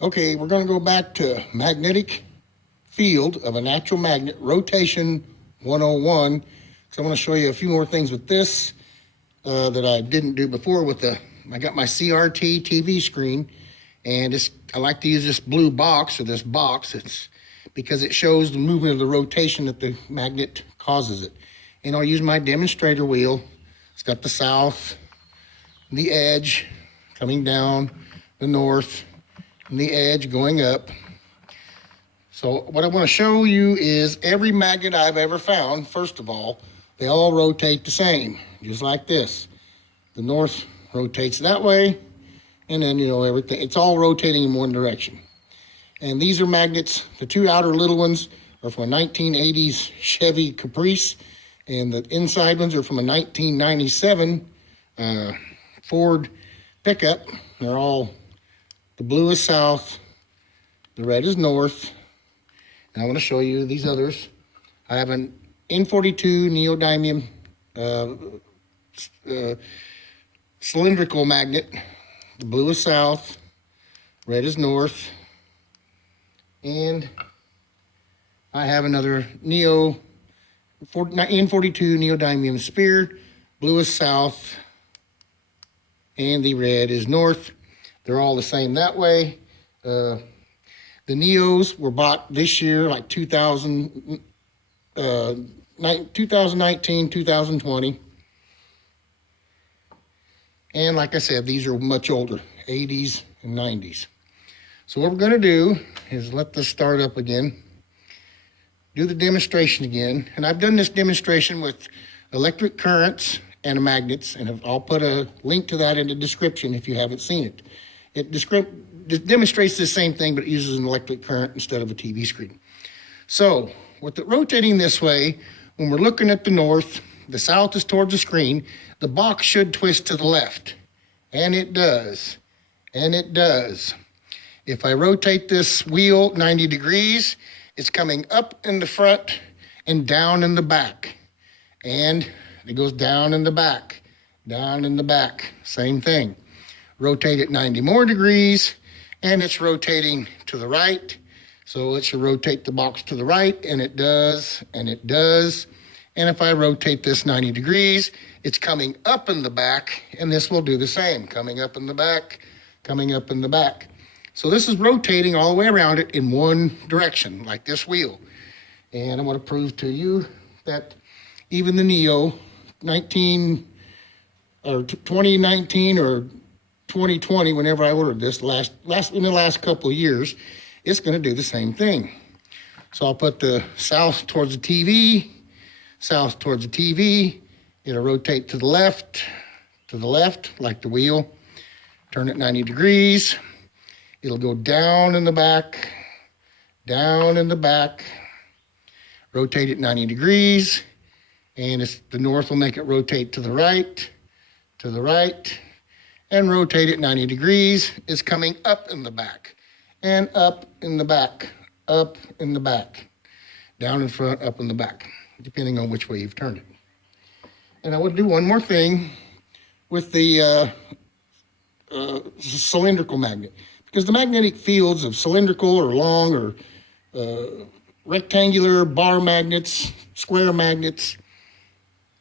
Okay, we're going to go back to magnetic field of a natural magnet, rotation 101. So I want to show you a few more things with this that I didn't do before with I got my CRT TV screen, and I like to use this blue box or this box. It's because it shows the movement of the rotation that the magnet causes it. And I'll use my demonstrator wheel. It's got the south, the edge coming down, the north, and the edge going up. So what I want to show you is every magnet I've ever found. First of all, they all rotate the same, just like this. The north rotates that way, and then, everything. It's all rotating in one direction. And these are magnets. The two outer little ones are from a 1980s Chevy Caprice, and the inside ones are from a 1997 Ford pickup. They're all, the blue is south, the red is north. And I want to show you these others. I have an N42 neodymium cylindrical magnet. The blue is south, red is north. And I have another N42 neodymium sphere. Blue is south, and the red is north. They're all the same that way. The Neos were bought this year, like 2019, 2020. And like I said, these are much older, 80s and 90s. So what we're going to do is let this start up again, do the demonstration again. And I've done this demonstration with electric currents and magnets, and I'll put a link to that in the description if you haven't seen it. It demonstrates the same thing, but it uses an electric current instead of a TV screen. So with it rotating this way, when we're looking at the north, the south is towards the screen, the box should twist to the left. And it does. And it does. If I rotate this wheel 90 degrees, it's coming up in the front and down in the back. And it goes down in the back, down in the back. Same thing. Rotate it 90 more degrees, and it's rotating to the right. So it should rotate the box to the right, and it does, and it does. And if I rotate this 90 degrees, it's coming up in the back, and this will do the same, coming up in the back, coming up in the back. So this is rotating all the way around it in one direction, like this wheel. And I want to prove to you that even the Neo 2019 or 2020, whenever I ordered this, in the last couple of years, it's going to do the same thing. So I'll put the south towards the TV, south towards the TV. It'll rotate to the left, like the wheel. Turn it 90 degrees. It'll go down in the back, down in the back. Rotate it 90 degrees. And the north will make it rotate to the right, and rotate it 90 degrees. It's coming up in the back, and up in the back, up in the back, down in front, up in the back, depending on which way you've turned it. And I would do one more thing with the cylindrical magnet, because the magnetic fields of cylindrical or long or rectangular bar magnets, square magnets,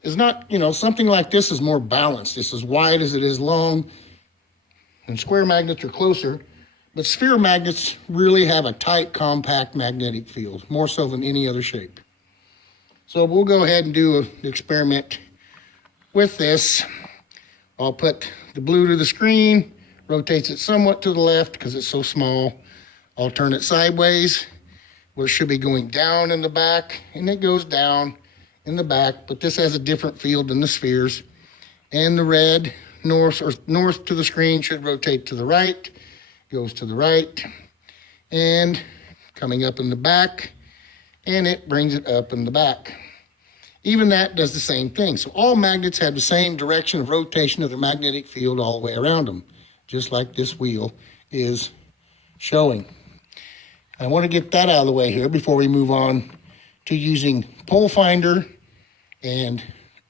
is not, something like this is more balanced. It's as wide as it is long, and square magnets are closer, but sphere magnets really have a tight, compact magnetic field, more so than any other shape. So we'll go ahead and do an experiment with this. I'll put the blue to the screen, rotates it somewhat to the left because it's so small. I'll turn it sideways, where it should be going down in the back, and it goes down in the back, but this has a different field than the spheres. And the red north to the screen should rotate to the right, goes to the right, and coming up in the back, and it brings it up in the back. Even that does the same thing. So all magnets have the same direction of rotation of the magnetic field all the way around them, just like this wheel is showing. I want to get that out of the way here before we move on to using pole finder and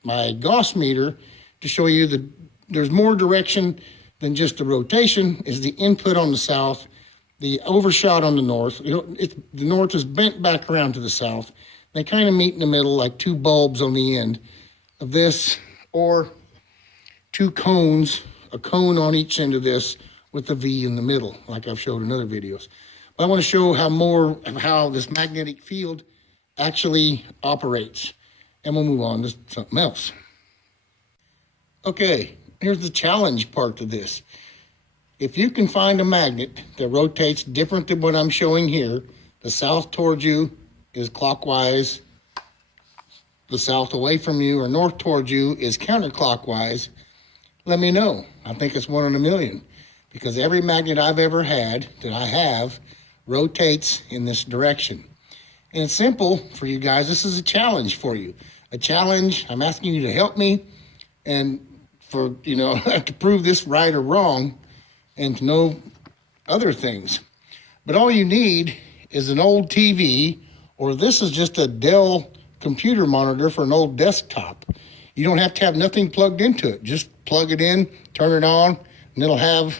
my Gauss meter to show you that there's more direction than just the rotation. Is the input on the south the overshot on the north. The north is bent back around to the south. They kind of meet in the middle like two bulbs on the end of this, or two cones, a cone on each end of this with a V in the middle, like I've showed in other videos. But I want to show how this magnetic field actually operates. And we'll move on to something else. Okay, here's the challenge part of this. If you can find a magnet that rotates different than what I'm showing here, the south towards you is clockwise, the south away from you or north towards you is counterclockwise, let me know. I think it's 1 in a million, because every magnet I've ever had that I have rotates in this direction. And it's simple for you guys. This is a challenge for you. A challenge. I'm asking you to help me and for, to prove this right or wrong and to know other things. But all you need is an old TV, or this is just a Dell computer monitor for an old desktop. You don't have to have nothing plugged into it. Just plug it in, turn it on, and it'll have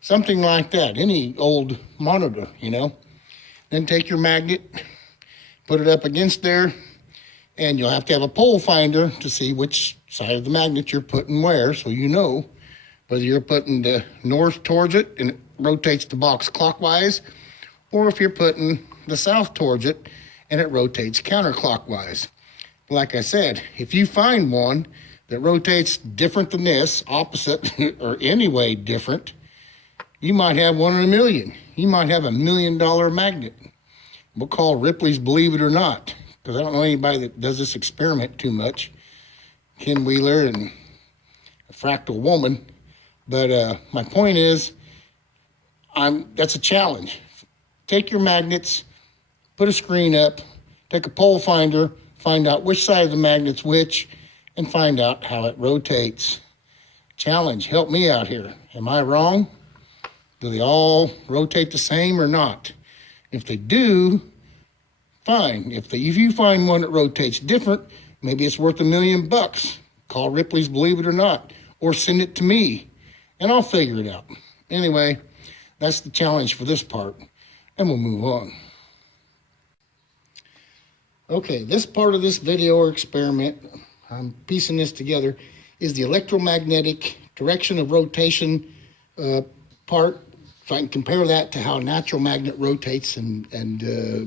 something like that. Any old monitor, Then take your magnet, put it up against there, and you'll have to have a pole finder to see which side of the magnet you're putting where, so you know whether you're putting the north towards it and it rotates the box clockwise, or if you're putting the south towards it and it rotates counterclockwise. Like I said, if you find one that rotates different than this, opposite, or anyway different, you might have 1 in a million. You might have $1 million magnet. We'll call Ripley's Believe It or Not, because I don't know anybody that does this experiment too much. Ken Wheeler and a fractal woman. But my point is, that's a challenge. Take your magnets, put a screen up, take a pole finder, find out which side of the magnet's which, and find out how it rotates. Challenge, help me out here. Am I wrong? Do they all rotate the same or not? If they do, fine. If you find one that rotates different, maybe it's worth $1 million. Call Ripley's Believe It or Not, or send it to me, and I'll figure it out. Anyway, that's the challenge for this part, and we'll move on. Okay, this part of this video or experiment, I'm piecing this together, is the electromagnetic direction of rotation part. If I can compare that to how a natural magnet rotates and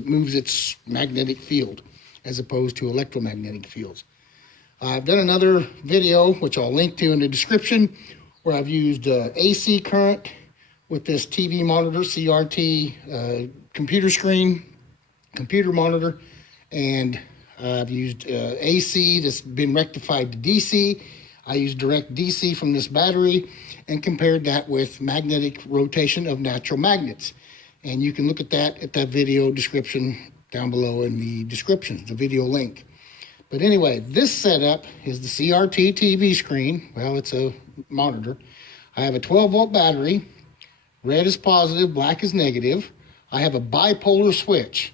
moves its magnetic field as opposed to electromagnetic fields. I've done another video, which I'll link to in the description, where I've used AC current with this TV monitor, CRT computer monitor, and I've used AC that's been rectified to DC. I used direct DC from this battery and compared that with magnetic rotation of natural magnets. And you can look at that video description down below in the description, the video link. But anyway, this setup is the CRT TV screen. Well, it's a monitor. I have a 12-volt battery. Red is positive, black is negative. I have a bipolar switch.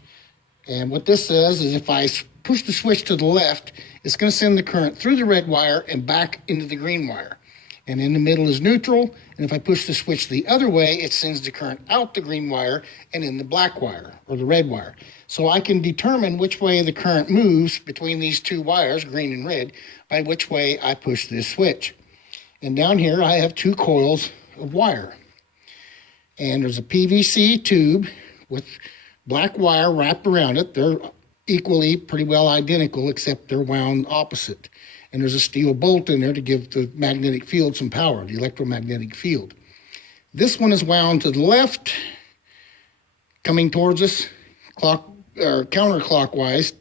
And what this says is if I push the switch to the left, it's going to send the current through the red wire and back into the green wire. And in the middle is neutral. And if I push the switch the other way, it sends the current out the green wire and in the black wire or the red wire. So I can determine which way the current moves between these two wires, green and red, by which way I push this switch. And down here, I have 2 coils of wire. And there's a PVC tube with black wire wrapped around it. They're equally pretty well identical, except they're wound opposite. And there's a steel bolt in there to give the magnetic field some power, the electromagnetic field. This one is wound to the left, coming towards us, counterclockwise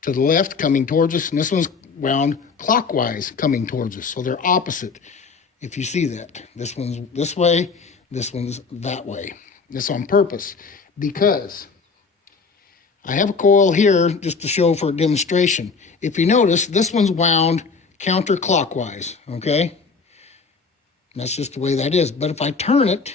to the left, coming towards us, and this one's wound clockwise, coming towards us. So they're opposite, if you see that. This one's this way, this one's that way. This on purpose, because I have a coil here just to show for a demonstration. If you notice, this one's wound counterclockwise, okay? And that's just the way that is. But if I turn it,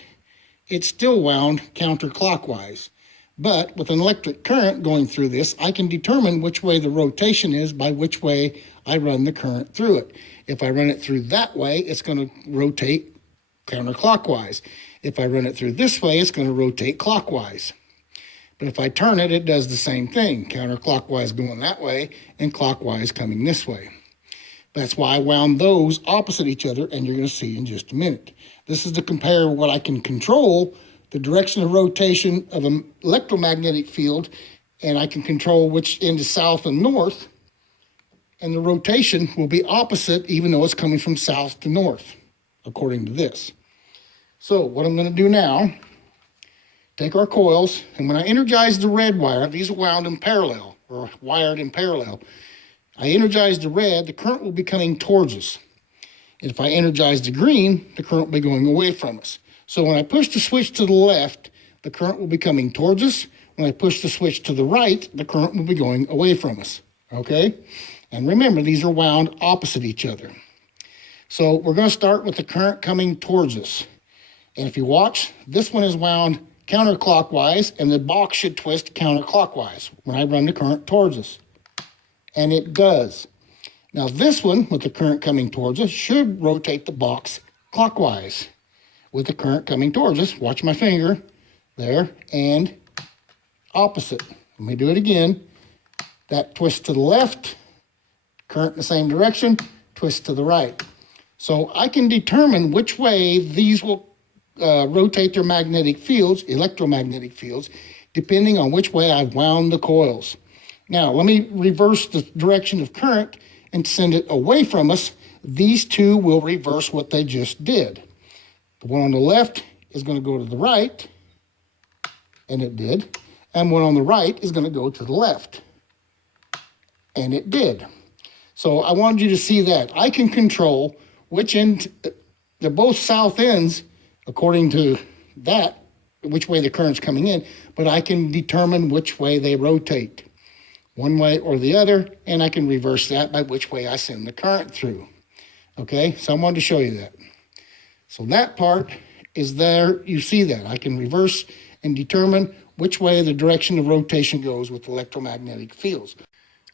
it's still wound counterclockwise. But with an electric current going through this, I can determine which way the rotation is by which way I run the current through it. If I run it through that way, it's going to rotate counterclockwise. If I run it through this way, it's going to rotate clockwise. But if I turn it, it does the same thing, counterclockwise going that way and clockwise coming this way. That's why I wound those opposite each other, and you're going to see in just a minute. This is to compare what I can control, the direction of rotation of an electromagnetic field, and I can control which end is south and north, and the rotation will be opposite even though it's coming from south to north, according to this. So what I'm going to do now, take our coils, and when I energize the red wire, these are wound in parallel, or wired in parallel. I energize the red, the current will be coming towards us. And if I energize the green, the current will be going away from us. So when I push the switch to the left, the current will be coming towards us. When I push the switch to the right, the current will be going away from us, okay? And remember, these are wound opposite each other. So we're going to start with the current coming towards us. And if you watch, this one is wound counterclockwise, and the box should twist counterclockwise when I run the current towards us. And it does. Now this one, with the current coming towards us, should rotate the box clockwise with the current coming towards us. Watch my finger there, and opposite. Let me do it again. That twist to the left, current in the same direction, twist to the right. So I can determine which way these will rotate their magnetic fields, electromagnetic fields, depending on which way I've wound the coils. Now, let me reverse the direction of current and send it away from us. These two will reverse what they just did. The one on the left is going to go to the right, and it did. And one on the right is going to go to the left, and it did. So I wanted you to see that. I can control which end, they're both south ends, according to that, which way the current's coming in, but I can determine which way they rotate, one way or the other, and I can reverse that by which way I send the current through. Okay, so I wanted to show you that. So that part is there, you see that. I can reverse and determine which way the direction of rotation goes with electromagnetic fields.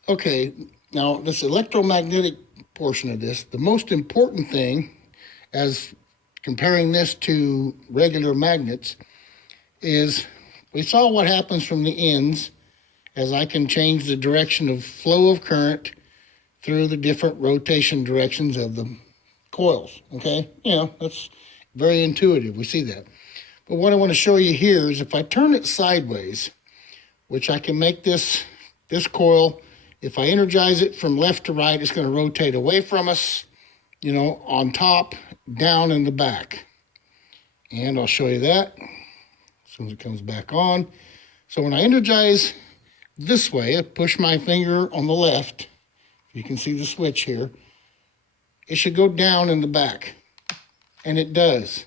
Okay, now this electromagnetic portion of this, the most important thing, as comparing this to regular magnets, is we saw what happens from the ends as I can change the direction of flow of current through the different rotation directions of the coils, okay? You know, that's very intuitive, we see that. But what I want to show you here is if I turn it sideways, which I can make this coil, if I energize it from left to right, it's going to rotate away from us, you know, on top, down in the back. And I'll show you that as soon as it comes back on. So when I energize this way, I push my finger on the left, you can see the switch here, it should go down in the back. And it does.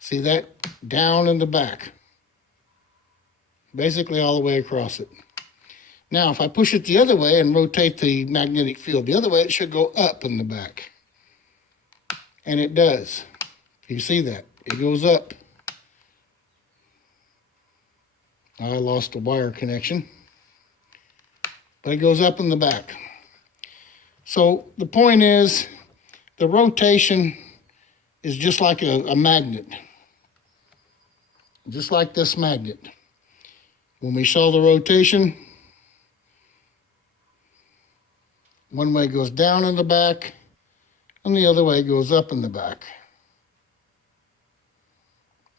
See that? Down in the back. Basically all the way across it. Now, if I push it the other way and rotate the magnetic field the other way, it should go up in the back. And it does. You see that? It goes up. I lost the wire connection. But it goes up in the back. So the point is, the rotation is just like a magnet. Just like this magnet. When we saw the rotation, one way goes down in the back, and the other way goes up in the back.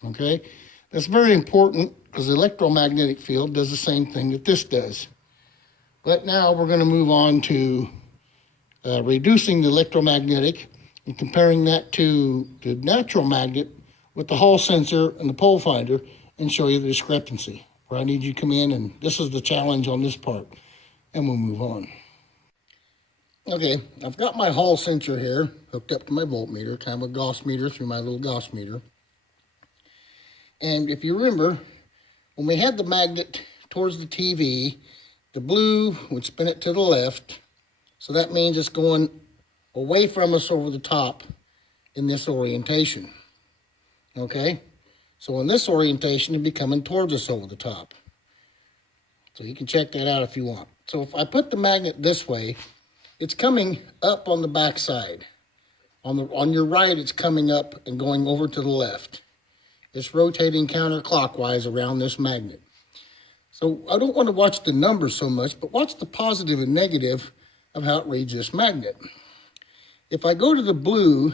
Okay? That's very important because the electromagnetic field does the same thing that this does. But now we're going to move on to reducing the electromagnetic and comparing that to the natural magnet with the Hall sensor and the pole finder and show you the discrepancy. Where I need you to come in, and this is the challenge on this part, and we'll move on. Okay, I've got my Hall sensor here hooked up to my voltmeter, kind of a Gauss meter through my little Gauss meter. And if you remember, when we had the magnet towards the TV, the blue would spin it to the left, so that means it's going away from us over the top in this orientation. Okay? So in this orientation, it'd be coming towards us over the top. So you can check that out if you want. So if I put the magnet this way, it's coming up on the back side. On your right, it's coming up and going over to the left. it's rotating counterclockwise around this magnet. So I don't want to watch the numbers so much, but watch the positive and negative of how it reads this magnet. If I go to the blue,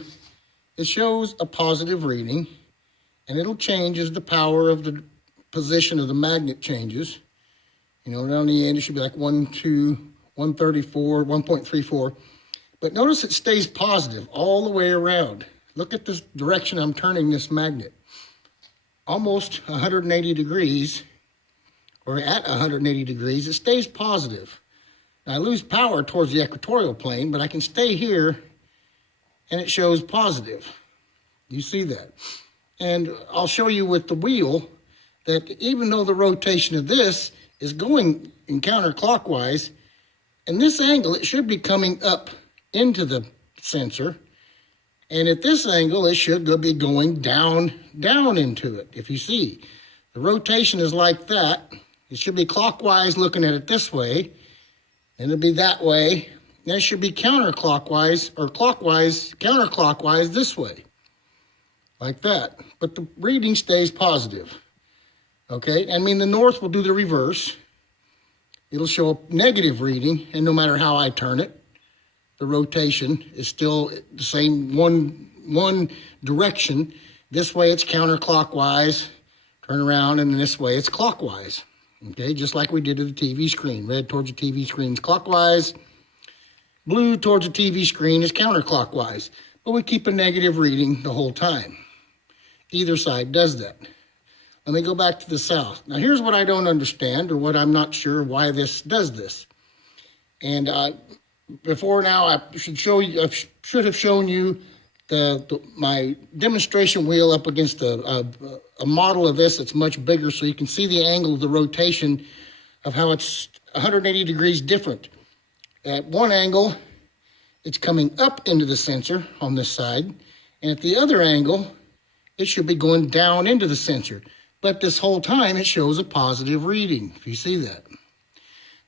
it shows a positive reading, and it'll change as the power of the position of the magnet changes. You know, down the end, it should be like 134, 1.34. But notice it stays positive all the way around. Look at this direction I'm turning this magnet. Almost 180 degrees, or at 180 degrees, it stays positive. Now, I lose power towards the equatorial plane, but I can stay here, and it shows positive. You see that? And I'll show you with the wheel that even though the rotation of this is going in counterclockwise, in this angle, it should be coming up into the sensor. And at this angle, it should be going down into it. If you see, the rotation is like that. It should be clockwise looking at it this way. And it'll be that way. Then it should be counterclockwise or clockwise, counterclockwise this way. Like that. But the reading stays positive. Okay, I mean the north will do the reverse. It'll show a negative reading, and no matter how I turn it, the rotation is still the same one direction. This way it's counterclockwise, turn around, and this way it's clockwise. Okay, just like we did to the TV screen. Red towards the TV screen is clockwise. Blue towards the TV screen is counterclockwise. But we keep a negative reading the whole time. Either side does that. Let me go back to the south. Now here's what I don't understand, or what I'm not sure why this does this. And before now, I should have shown you my demonstration wheel up against a model of this that's much bigger, so you can see the angle of the rotation of how it's 180 degrees different. At one angle, it's coming up into the sensor on this side, and at the other angle, it should be going down into the sensor. But this whole time, it shows a positive reading, if you see that.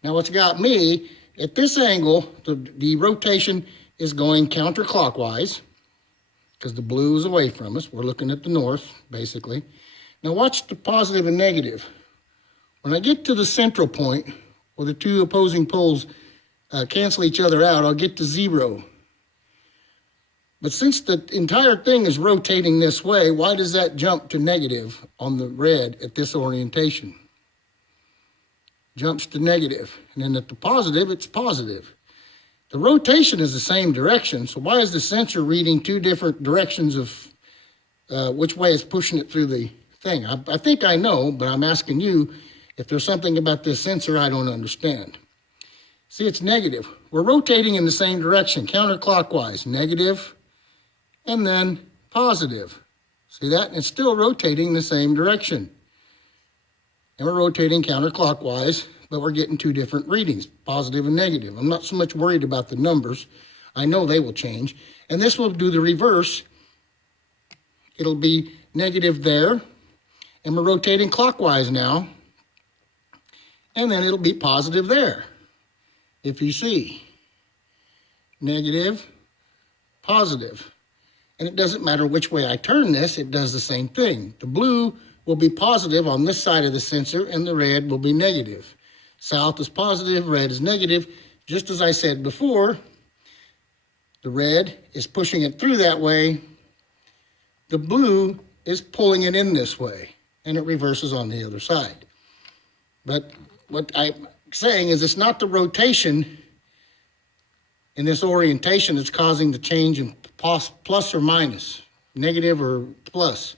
Now, what's got me, at this angle, the rotation is going counterclockwise, because the blue is away from us. We're looking at the north, basically. Now, watch the positive and negative. When I get to the central point, where the two opposing poles cancel each other out, I'll get to 0. But since the entire thing is rotating this way, why does that jump to negative on the red at this orientation? Jumps to negative. And then at the positive, it's positive. The rotation is the same direction, so why is the sensor reading two different directions of which way it's pushing it through the thing? I think I know, but I'm asking you if there's something about this sensor I don't understand. See, it's negative. We're rotating in the same direction, counterclockwise, negative, and then positive. See that? It's still rotating the same direction. And we're rotating counterclockwise, but we're getting two different readings, positive and negative. I'm not so much worried about the numbers. I know they will change. And this will do the reverse. It'll be negative there, and we're rotating clockwise now. And then it'll be positive there. If you see, negative, positive. And it doesn't matter which way I turn this, it does the same thing. The blue will be positive on this side of the sensor, and the red will be negative. South is positive, red is negative. Just as I said before, the red is pushing it through that way. The blue is pulling it in this way, and it reverses on the other side. But what I'm saying is it's not the rotation in this orientation that's causing the change in plus or minus, negative or plus.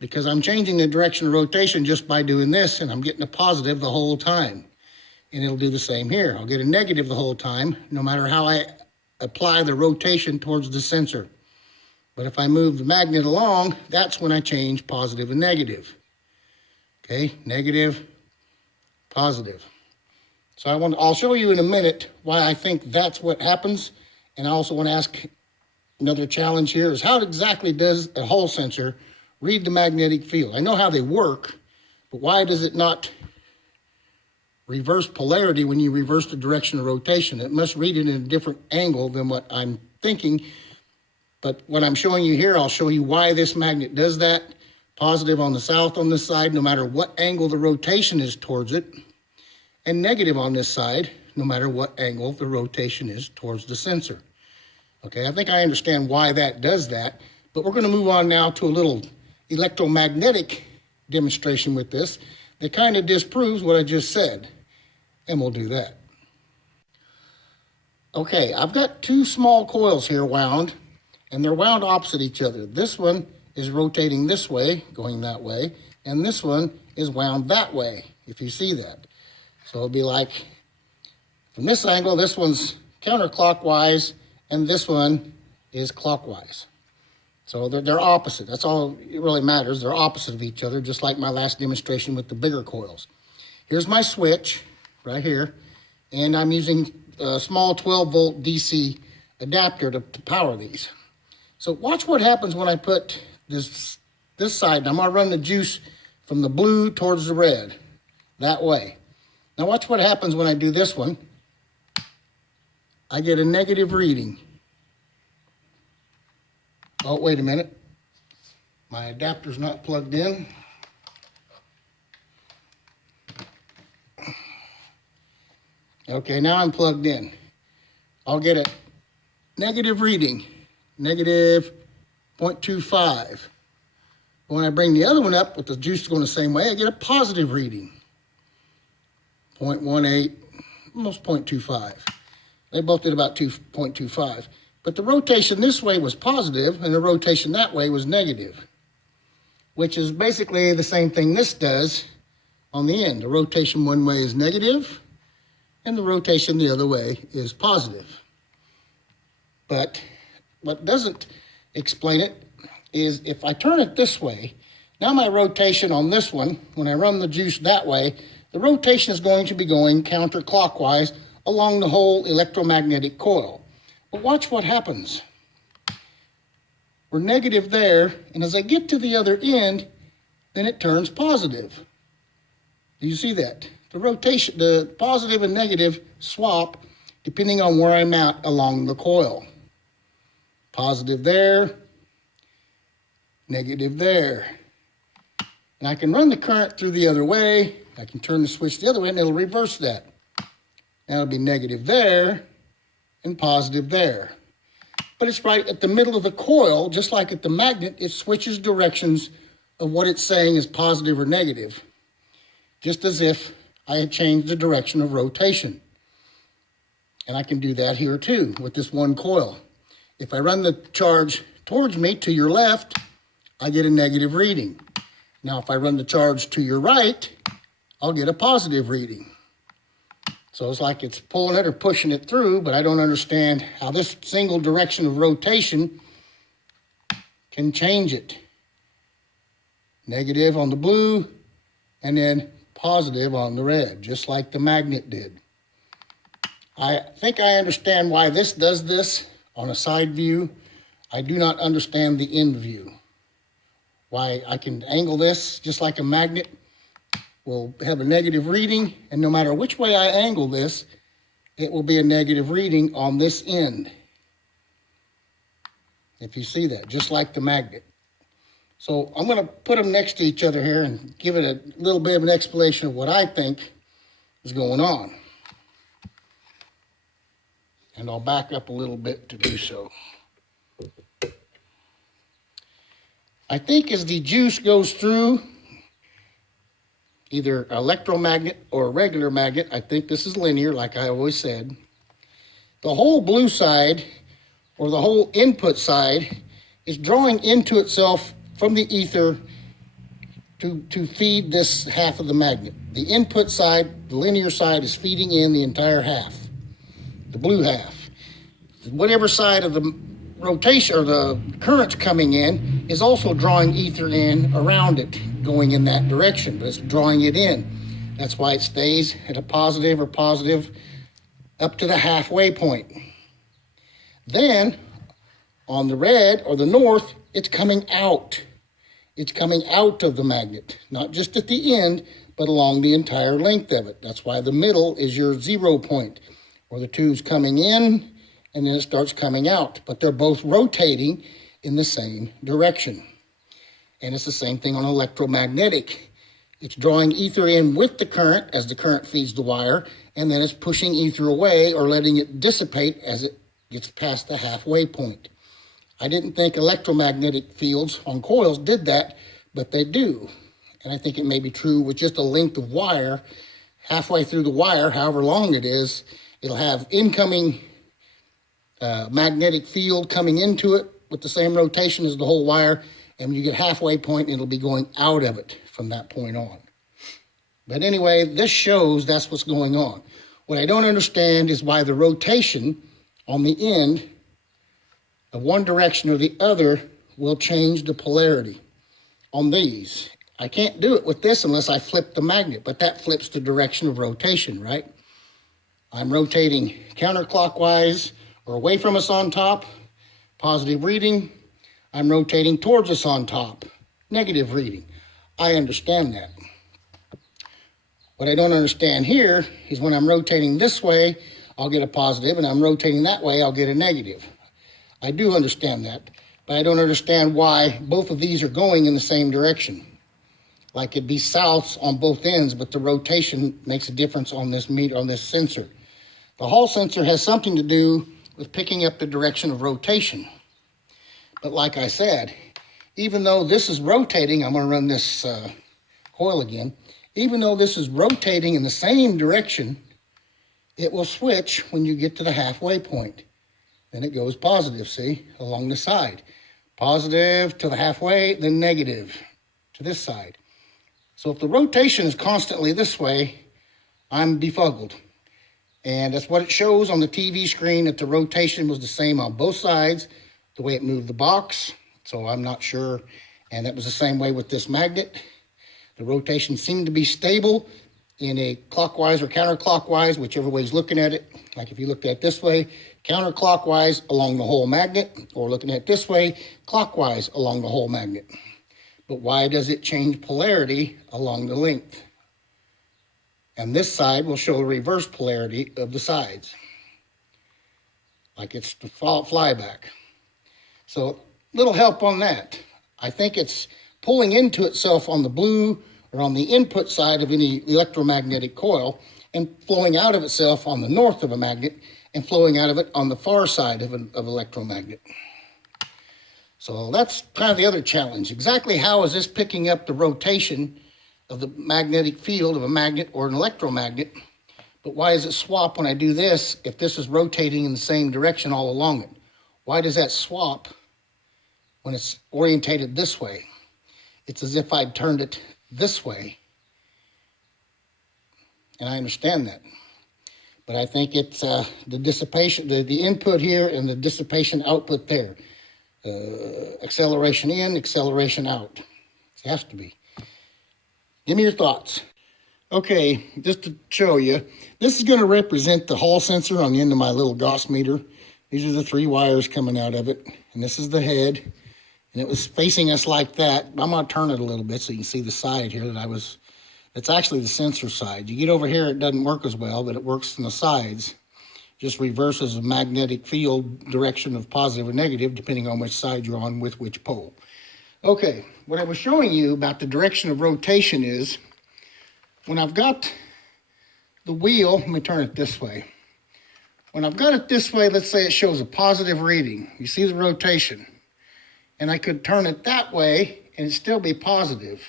Because I'm changing the direction of rotation just by doing this, and I'm getting a positive the whole time. And it'll do the same here. I'll get a negative the whole time, no matter how I apply the rotation towards the sensor. But if I move the magnet along, that's when I change positive and negative. Okay, negative, positive. So I'll show you in a minute why I think that's what happens. And I also want to ask another challenge here is how exactly does a Hall sensor read the magnetic field? I know how they work, but why does it not reverse polarity when you reverse the direction of rotation? It must read it in a different angle than what I'm thinking. But what I'm showing you here, I'll show you why this magnet does that. Positive on the south on this side, no matter what angle the rotation is towards it. And negative on this side, no matter what angle the rotation is towards the sensor. Okay, I think I understand why that does that, but we're going to move on now to a little electromagnetic demonstration with this that kind of disproves what I just said, and we'll do that. Okay, I've got two small coils here wound, and they're wound opposite each other. This one is rotating this way, going that way, and this one is wound that way, if you see that. So it'll be like, from this angle, this one's counterclockwise, and this one is clockwise. So they're opposite. That's all it really matters. They're opposite of each other, just like my last demonstration with the bigger coils. Here's my switch right here, and I'm using a small 12-volt DC adapter to power these. So watch what happens when I put this side. I'm going to run the juice from the blue towards the red, that way. Now watch what happens when I do this one. I get a negative reading. Oh, wait a minute. My adapter's not plugged in. Okay, now I'm plugged in. I'll get a negative reading, negative 0.25. When I bring the other one up with the juice going the same way, I get a positive reading, 0.18, almost 0.25. They both did about 2.25. But the rotation this way was positive, and the rotation that way was negative, which is basically the same thing this does on the end. The rotation one way is negative, and the rotation the other way is positive. But what doesn't explain it is if I turn it this way, now my rotation on this one, when I run the juice that way, the rotation is going to be going counterclockwise along the whole electromagnetic coil. But watch what happens. We're negative there, and as I get to the other end, then it turns positive. Do you see that? The rotation, the positive and negative swap depending on where I'm at along the coil. Positive there, negative there. And I can run the current through the other way. I can turn the switch the other way, and it'll reverse that. Now it'll be negative there and positive there. But it's right at the middle of the coil, just like at the magnet, it switches directions of what it's saying is positive or negative, just as if I had changed the direction of rotation. And I can do that here too with this one coil. If I run the charge towards me to your left, I get a negative reading. Now if I run the charge to your right, I'll get a positive reading. So it's like it's pulling it or pushing it through, but I don't understand how this single direction of rotation can change it. Negative on the blue, and then positive on the red, just like the magnet did. I think I understand why this does this on a side view. I do not understand the end view. Why I can angle this just like a magnet will have a negative reading, and no matter which way I angle this, it will be a negative reading on this end. If you see that, just like the magnet. So I'm going to put them next to each other here and give it a little bit of an explanation of what I think is going on. And I'll back up a little bit to do so. I think as the juice goes through either electromagnet or a regular magnet, I think this is linear, like I always said, the whole blue side, or the whole input side, is drawing into itself from the ether to feed this half of the magnet. The input side, the linear side, is feeding in the entire half, the blue half. Whatever side of the rotation or the current's coming in is also drawing ether in around it, going in that direction, but it's drawing it in. That's why it stays at a positive or positive up to the halfway point. Then on the red or the north, it's coming out. It's coming out of the magnet, not just at the end, but along the entire length of it. That's why the middle is your 0 point, where the tube's coming in and then it starts coming out, but they're both rotating in the same direction. And it's the same thing on electromagnetic. It's drawing ether in with the current as the current feeds the wire, and then it's pushing ether away or letting it dissipate as it gets past the halfway point. I didn't think electromagnetic fields on coils did that, but they do. And I think it may be true with just a length of wire. Halfway through the wire, however long it is, it'll have incoming magnetic field coming into it with the same rotation as the whole wire. And when you get halfway point, it'll be going out of it from that point on. But anyway, this shows that's what's going on. What I don't understand is why the rotation on the end of one direction or the other will change the polarity on these. I can't do it with this unless I flip the magnet, but that flips the direction of rotation, right? I'm rotating counterclockwise or away from us on top, positive reading. I'm rotating towards us on top, negative reading. I understand that. What I don't understand here is when I'm rotating this way, I'll get a positive, and I'm rotating that way, I'll get a negative. I do understand that, but I don't understand why both of these are going in the same direction. Like it'd be souths on both ends, but the rotation makes a difference on this sensor. The Hall sensor has something to do with picking up the direction of rotation. But like I said, even though this is rotating, I'm going to run this coil again. Even though this is rotating in the same direction, it will switch when you get to the halfway point. Then it goes positive, see, along the side. Positive to the halfway, then negative to this side. So if the rotation is constantly this way, I'm befuddled. And that's what it shows on the TV screen, that the rotation was the same on both sides, the way it moved the box. So I'm not sure. And that was the same way with this magnet. The rotation seemed to be stable in a clockwise or counterclockwise, whichever way he's looking at it. Like if you looked at it this way, counterclockwise along the whole magnet, or looking at it this way, clockwise along the whole magnet. But why does it change polarity along the length? And this side will show the reverse polarity of the sides, like it's the flyback. So little help on that. I think it's pulling into itself on the blue or on the input side of any electromagnetic coil, and flowing out of itself on the north of a magnet, and flowing out of it on the far side of electromagnet. So that's kind of the other challenge. Exactly how is this picking up the rotation of the magnetic field of a magnet or an electromagnet? But why does it swap when I do this if this is rotating in the same direction all along it? Why does that swap when it's orientated this way? It's as if I'd turned it this way. And I understand that. But I think it's the dissipation, the input here and the dissipation output there. Acceleration in, acceleration out. It has to be. Give me your thoughts. Okay, just to show you, this is going to represent the Hall sensor on the end of my little Gauss meter. These are the 3 wires coming out of it, and this is the head. And it was facing us like that. I'm going to turn it a little bit so you can see the side here that's actually the sensor side. You get over here, it doesn't work as well, but it works on the sides. Just reverses a magnetic field direction of positive or negative, depending on which side you're on with which pole. Okay, what I was showing you about the direction of rotation is, when I've got the wheel, let me turn it this way. When I've got it this way, let's say it shows a positive reading. You see the rotation. And I could turn it that way and it'd still be positive.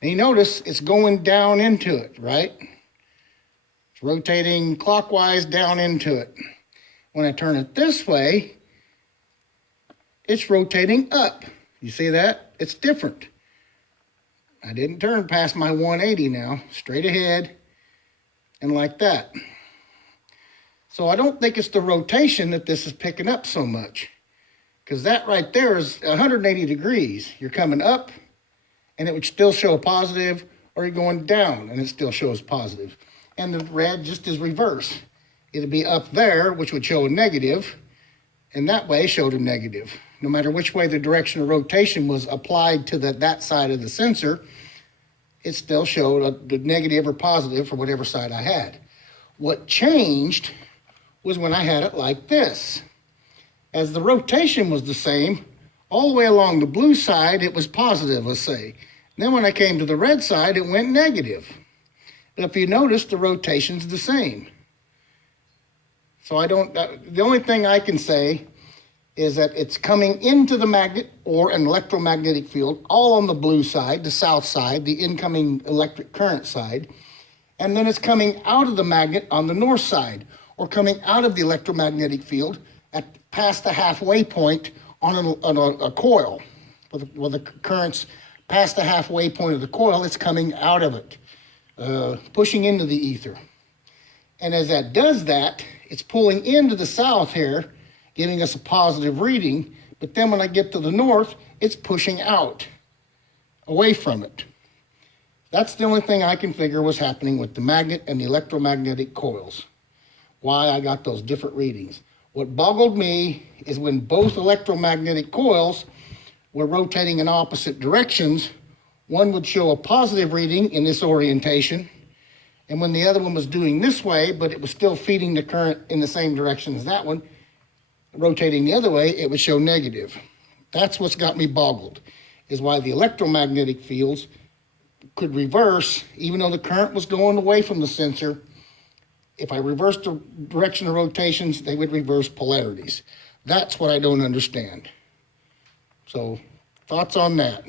And you notice it's going down into it, right? It's rotating clockwise down into it. When I turn it this way, it's rotating up. You see that? It's different. I didn't turn past my 180 now, straight ahead and like that. So I don't think it's the rotation that this is picking up so much, because that right there is 180 degrees. You're coming up and it would still show positive, or you're going down and it still shows positive. And the red just is reverse. It'd be up there, which would show a negative, and that way showed a negative. No matter which way the direction of rotation was applied to that side of the sensor, it still showed the negative or positive for whatever side I had. What changed was when I had it like this. As the rotation was the same, all the way along the blue side, it was positive, let's say. Then when I came to the red side, it went negative. But if you notice, the rotation's the same. So the only thing I can say is that it's coming into the magnet or an electromagnetic field, all on the blue side, the south side, the incoming electric current side, and then it's coming out of the magnet on the north side, or coming out of the electromagnetic field past the halfway point on a coil. With the currents past the halfway point of the coil, it's coming out of it, pushing into the ether. And as that does that, it's pulling into the south here, giving us a positive reading, but then when I get to the north, it's pushing out, away from it. That's the only thing I can figure was happening with the magnet and the electromagnetic coils, why I got those different readings. What boggled me is when both electromagnetic coils were rotating in opposite directions, one would show a positive reading in this orientation, and when the other one was doing this way, but it was still feeding the current in the same direction as that one, rotating the other way, it would show negative. That's what's got me boggled, is why the electromagnetic fields could reverse, even though the current was going away from the sensor. If I reversed the direction of rotations, they would reverse polarities. That's what I don't understand. So, thoughts on that?